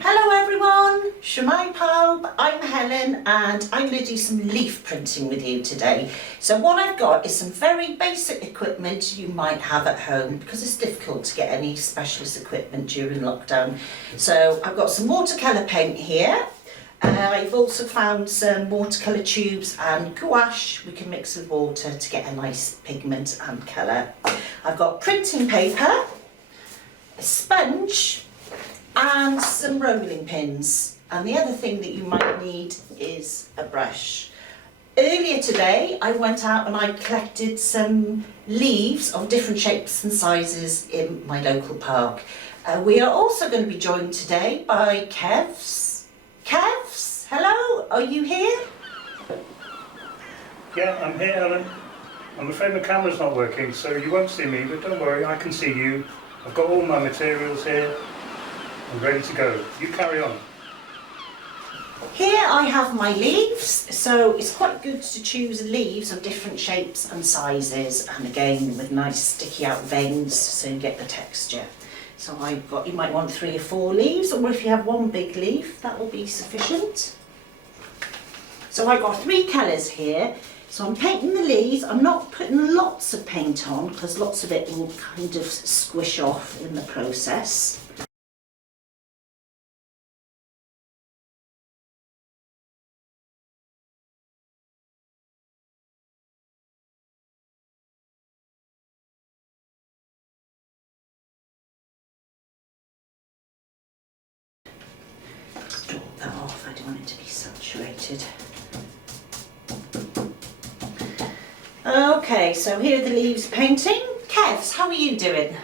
Hello everyone, Shemai Pope, I'm Helen and I'm going to do some leaf printing with you today. So what I've got is some very basic equipment you might have at home because it's difficult to get any specialist equipment during lockdown. So I've got some watercolour paint here. I've also found some watercolour tubes and gouache we can mix with water to get a nice pigment and colour. I've got printing paper, a sponge and some rolling pins, and the other thing that you might need is a brush. Earlier today I went out and I collected some leaves of different shapes and sizes in my local park. We are also going to be joined today by Kevs. Kevs, hello, are you here? Yeah, I'm here, Helen. I'm afraid my camera's not working, so you won't see me, but don't worry, I can see you. I've got all my materials here. I'm ready to go. You carry on. Here I have my leaves, so it's quite good to choose leaves of different shapes and sizes, and again with nice sticky out veins so you get the texture. So I've got, you might want 3 or 4 leaves, or if you have one big leaf that will be sufficient. So I've got 3 colours here. So I'm painting the leaves. I'm not putting lots of paint on because lots of it will kind of squish off in the process. Drop that off, I don't want it to be saturated. Okay, so here are the leaves painting. Kevs, how are you doing?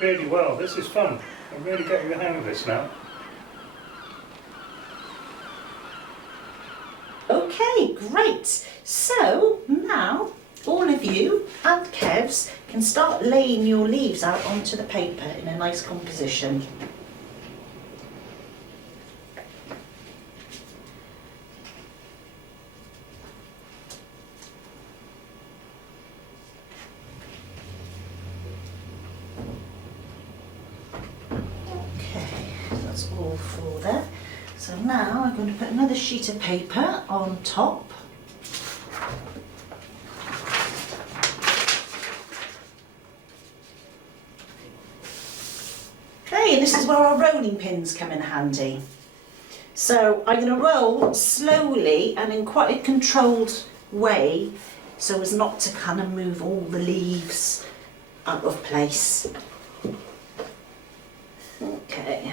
Really well, this is fun. I'm really getting the hang of this now. Okay, great. So now all of you and Kevs can start laying your leaves out onto the paper in a nice composition. That's all 4 there. So now I'm going to put another sheet of paper on top. Okay, and this is where our rolling pins come in handy. So I'm going to roll slowly and in quite a controlled way so as not to kind of move all the leaves out of place. Okay.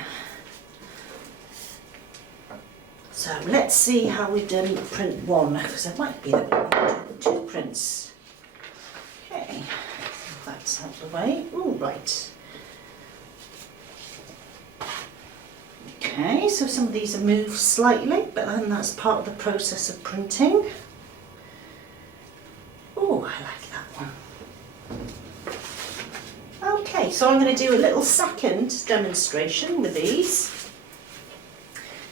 So let's see how we've done print 1, because there might be that we've done 2 prints. Okay, that's out of the way. All right. Okay, so some of these are moved slightly, but then that's part of the process of printing. Oh, I like that one. Okay, so I'm going to do a little second demonstration with these,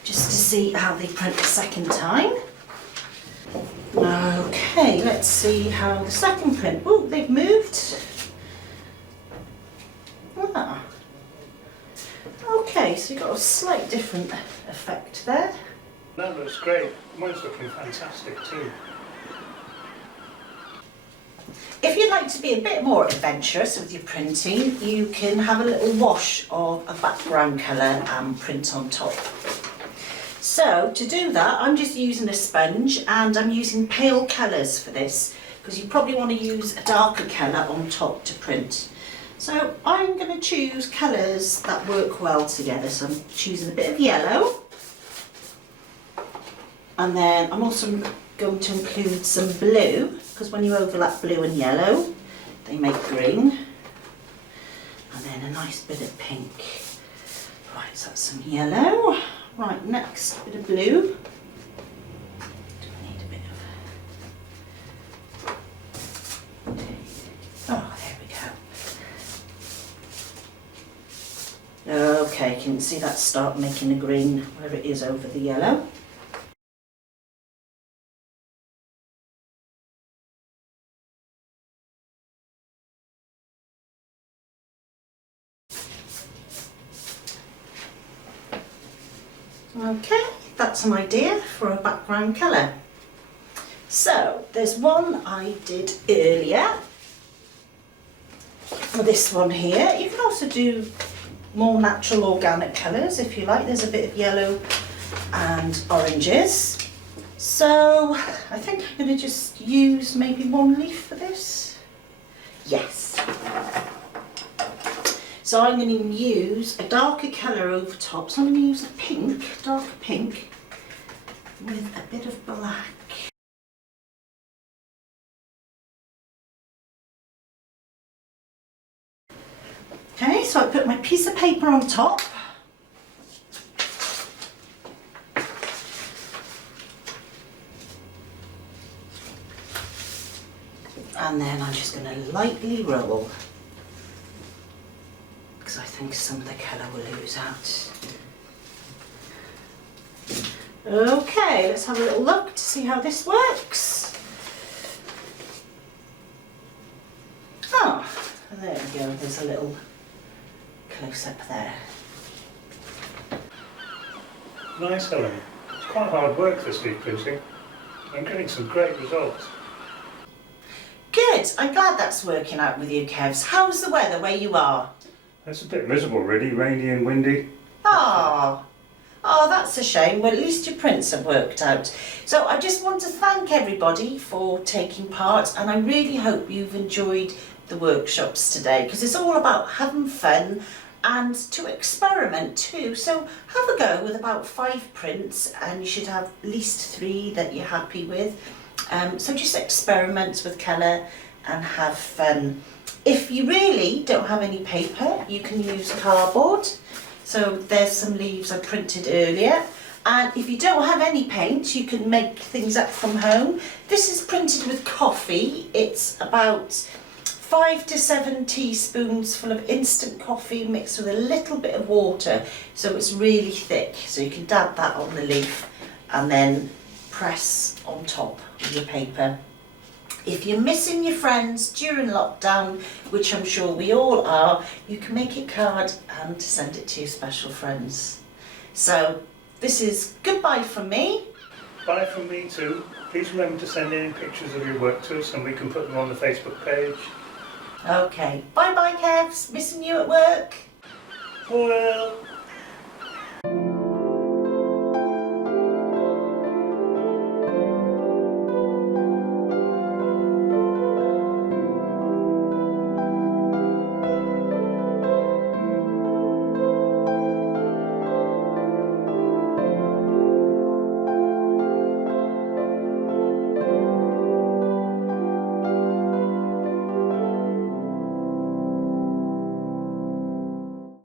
just to see how they print the second time. Okay, let's see how the second print, oh, they've moved. Ah. Okay, so you've got a slight different effect there. That looks great. Mine's looking fantastic too. If you'd like to be a bit more adventurous with your printing, you can have a little wash of a background colour and print on top. So to do that, I'm just using a sponge and I'm using pale colours for this because you probably want to use a darker colour on top to print. So I'm going to choose colours that work well together. So I'm choosing a bit of yellow, and then I'm also going to include some blue because when you overlap blue and yellow they make green, and then a nice bit of pink. Right, so that's some yellow. Right, next bit of blue. Do I need a bit of... Oh, there we go. Okay, can you see that start making a green where it is over the yellow? Okay, that's an idea for a background colour. So there's one I did earlier. This one here. You can also do more natural organic colours if you like. There's a bit of yellow and oranges. So I think I'm going to just use maybe one leaf for this. Yes. So I'm going to use a darker colour over top. So I'm going to use a pink, darker pink, with a bit of black. Okay, so I put my piece of paper on top. And then I'm just going to lightly roll, because I think some of the colour will lose out. Okay, let's have a little look to see how this works. Oh, there we go, there's a little close-up there. Nice, Helen. It's quite hard work, this leaf printing. I'm getting some great results. Good, I'm glad that's working out with you, Kevs. How's the weather where you are? It's a bit miserable, really, rainy and windy. Oh, that's a shame. Well, at least your prints have worked out. So I just want to thank everybody for taking part, and I really hope you've enjoyed the workshops today, because it's all about having fun and to experiment too. So have a go with about 5 prints, and you should have at least 3 that you're happy with. So just experiment with colour and have fun. If you really don't have any paper, you can use cardboard. So there's some leaves I printed earlier. And if you don't have any paint, you can make things up from home. This is printed with coffee. It's about 5 to 7 teaspoons full of instant coffee mixed with a little bit of water. So it's really thick. So you can dab that on the leaf and then press on top of your paper. If you're missing your friends during lockdown, which I'm sure we all are, you can make a card and send it to your special friends. So this is goodbye from me. Bye from me too. Please remember to send in pictures of your work to us and we can put them on the Facebook page. Okay, bye bye Kevs, missing you at work. Well.